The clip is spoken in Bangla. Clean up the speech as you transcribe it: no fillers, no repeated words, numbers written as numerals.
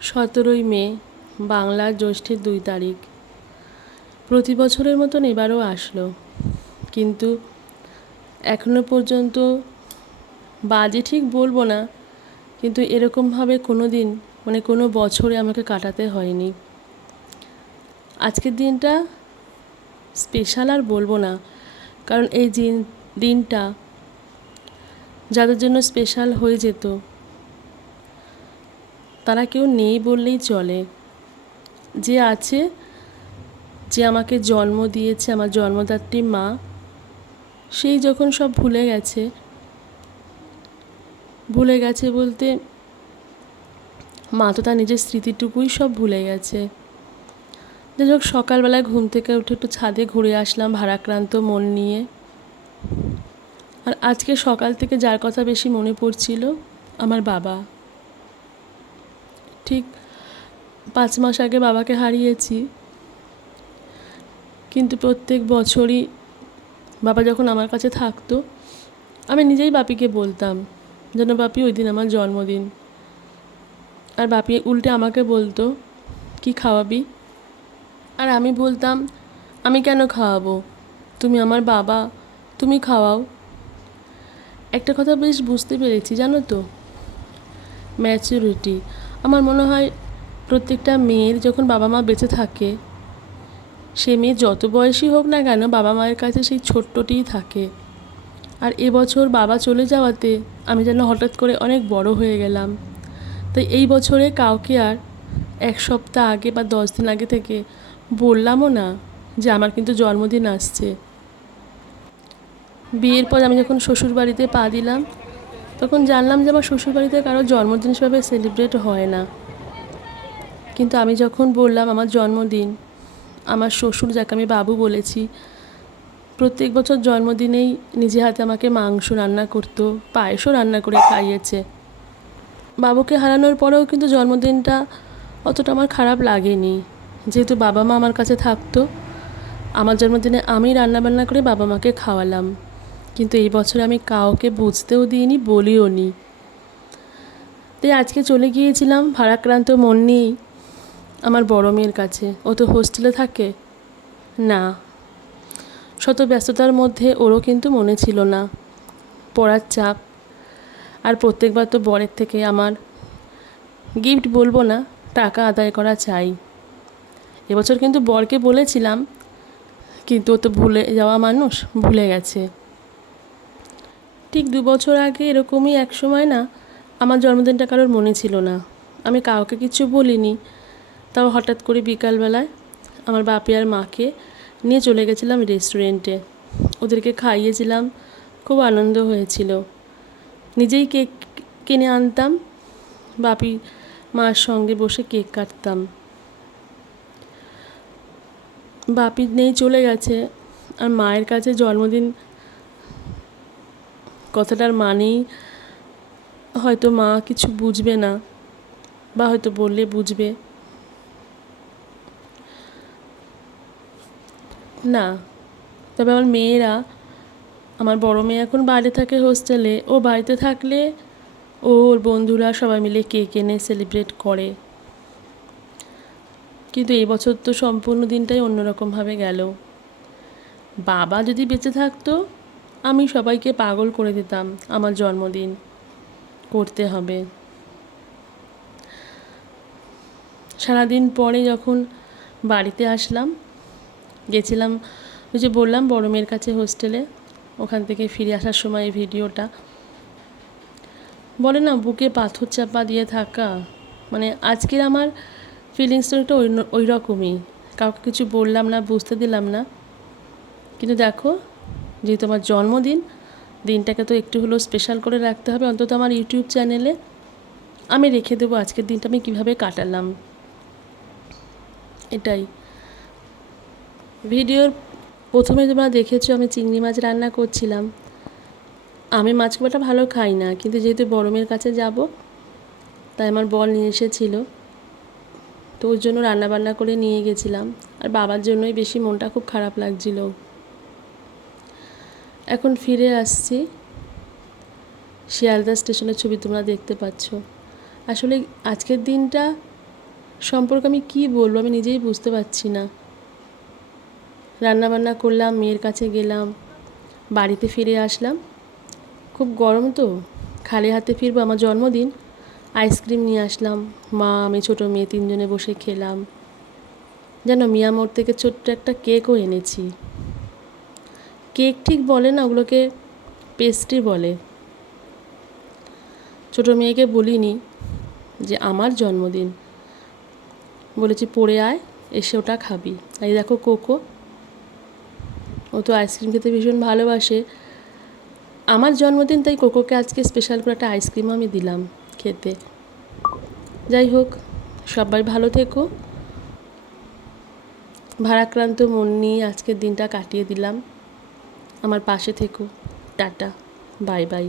17ই মে বাংলার জ্যৈষ্ঠের 2 তারিখ। প্রতি বছরের মতন এবারও আসলো, কিন্তু এখনো পর্যন্ত বাজে ঠিক বলবো না, কিন্তু এরকমভাবে কোনো দিন কোনো বছরে আমাকে কাটাতে হয়নি। আজকের দিনটা স্পেশাল আর বলবো না, কারণ এই দিনটা যাদের জন্য স্পেশাল হয়ে যেত তারা কেউ নেই বললেই চলে। যে আছে, যে আমাকে জন্ম দিয়েছে, আমার জন্মদাত্রী মা, সেই যখন সব ভুলে গেছে বলতে মা তো তার নিজের স্মৃতিটুকুই সব ভুলে গেছে। যাই হোক, সকালবেলায় ঘুম থেকে উঠে একটু ছাদে ঘুরে আসলাম ভারাক্রান্ত মন নিয়ে। আর আজকে সকাল থেকে যার কথা বেশি মনে পড়ছিল, আমার বাবা। ঠিক 5 মাস আগে বাবাকে হারিয়েছি, কিন্তু প্রত্যেক বছরই বাবা যখন আমার কাছে থাকতো, আমি নিজেই বাপিকে বলতাম যেন বাপি ওই দিন আমার জন্মদিন। আর বাপি উল্টে আমাকে বলতো, কি খাওয়াবি? আর আমি বলতাম, আমি কেন খাওয়াবো, তুমি আমার বাবা, তুমি খাওয়াও। একটা কথা বেশ বুঝতে পেরেছি, জানো তো, ম্যাচুরিটি। আমার মনে হয় প্রত্যেকটা মেয়ের যখন বাবা মা বেঁচে থাকে, সে মেয়ে যত বয়সী হোক না কেন, বাবা মায়ের কাছে সেই ছোট্টটিই থাকে। আর এবছর বাবা চলে যাওয়াতে আমি যেন হঠাৎ করে অনেক বড় হয়ে গেলাম। তাই এই বছরে কাউকে আর 1 সপ্তাহ আগে বা 10 দিন আগে থেকে বললামও না যে আমার কিন্তু জন্মদিন আসছে। বিয়ের পর আমি যখন শ্বশুরবাড়িতে পা দিলাম, তখন জানলাম যে আমার শ্বশুরবাড়িতে কারো জন্মদিন সেভাবে সেলিব্রেট হয় না। কিন্তু আমি যখন বললাম আমার জন্মদিন, আমার শ্বশুর, যাকে আমি বাবু বলেছি, প্রত্যেক বছর জন্মদিনেই নিজে হাতে আমাকে মাংস রান্না করতো, পায়েসও রান্না করে খাইয়েছে। বাবুকে হারানোর পরেও কিন্তু জন্মদিনটা অতটা আমার খারাপ লাগেনি, যেহেতু বাবা মা আমার কাছে থাকতো। আমার জন্মদিনে আমি রান্নাবান্না করে বাবা মাকে খাওয়ালাম, কিন্তু এই বছর আমি কাউকে বুঝতেও দিইনি, বলিও নি। তাই আজকে চলে গিয়েছিলাম ভারাক্রান্ত মন নিয়েই আমার বড় মেয়ের কাছে। ও তো হোস্টেলে থাকে না, শত ব্যস্ততার মধ্যে ওরও কিন্তু মনে ছিল না, পড়ার চাপ। আর প্রত্যেকবার তো বরের থেকে আমার গিফট বলবো না, টাকা আদায় করা চাই। এবছর কিন্তু বরকে বলেছিলাম, কিন্তু ও তো ভুলে যাওয়া মানুষ, ভুলে গেছে। ঠিক 2 বছর আগে এরকমই এক সময় না, আমার জন্মদিনটা কারোর মনে ছিল না, আমি কাউকে কিছু বলিনি। তাও হঠাৎ করে বিকালবেলায় আমার বাপি আর মাকে নিয়ে চলে গেছিলাম রেস্টুরেন্টে, ওদেরকে খাইয়েছিলাম, খুব আনন্দ হয়েছিল। নিজেই কেক কিনে আনতাম, বাপি মার সঙ্গে বসে কেক কাটতাম। বাপি নেই, চলে গেছে। আর মায়ের কাছে জন্মদিন কথাটার মানেই হয়তো মা কিছু বুঝবে না, বা হয়তো বললে বুঝবে না। তবে আমার মেয়েরা, আমার বড় মেয়ে এখন বাইরে থাকে হোস্টেলে, ও বাড়িতে থাকলে ওর বন্ধুরা সবাই মিলে কেক এনে সেলিব্রেট করে। কিন্তু এই বছর তো সম্পূর্ণ দিনটাই অন্যরকমভাবে গেল। বাবা যদি বেঁচে থাকতো, আমি সবাইকে পাগল করে দিতাম আমার জন্মদিন করতে হবে। সারাদিন পরে যখন বাড়িতে আসলাম, গেছিলাম ওই যে বললাম বড় মেয়ের কাছে হোস্টেলে, ওখান থেকে ফিরে আসার সময় এই ভিডিওটা। বলে না, বুকে পাথর চাপা দিয়ে থাকা, আজকের আমার ফিলিংসটা ওই রকমই। কাউকে কিছু বললাম না, বুঝতে দিলাম না, কিন্তু দেখো, যেহেতু আমার জন্মদিন, দিনটাকে তো একটু হলেও স্পেশাল করে রাখতে হবে। অন্তত আমার ইউটিউব চ্যানেলে আমি রেখে দেবো আজকের দিনটা আমি কীভাবে কাটালাম। এটাই ভিডিওর প্রথমে তোমরা দেখেছো আমি চিংড়ি মাছ রান্না করছিলাম। আমি মাছ খুব একটা ভালো খাই না, কিন্তু যেহেতু বড় মেয়ের কাছে যাব, তাই আমার বর নিয়ে এসেছিলো, তো ওর জন্য রান্নাবান্না করে নিয়ে গেছিলাম। আর বাবার জন্যই বেশি মনটা খুব খারাপ লাগছিল। এখন ফিরে আসছি, শিয়ালদা স্টেশনের ছবি তোমরা দেখতে পাচ্ছ। আসলে আজকের দিনটা সম্পর্কে আমি কী বলবো, আমি নিজেই বুঝতে পারছি না। রান্নাবান্না করলাম, মেয়ের কাছে গেলাম, বাড়িতে ফিরে আসলাম। খুব গরম তো, খালি হাতে ফিরবো, আমার জন্মদিন। আইসক্রিম নিয়ে আসলাম, মা আমি ছোটো মেয়ে তিনজনে বসে খেলাম। জানো, মিয়ামোড় থেকে ছোট্ট একটা কেকও এনেছি। কেক ঠিক বলে না, ওগুলোকে পেস্ট্রি বলে। ছোটো মেয়েকে বলিনি যে আমার জন্মদিন, বলেছি পড়ে আয়, এসে ওটা খাবি। এই দেখো কোকো, ও তো আইসক্রিম খেতে ভীষণ ভালোবাসে। আমার জন্মদিন, তাই কোকোকে আজকে স্পেশাল করে একটা আইসক্রিমও আমি দিলাম খেতে। যাই হোক, সবাই ভালো থেকো। ভারাক্রান্ত মন নিয়ে আজকের দিনটা কাটিয়ে দিলাম। আমার পাশে থেকো। Tata, bye bye.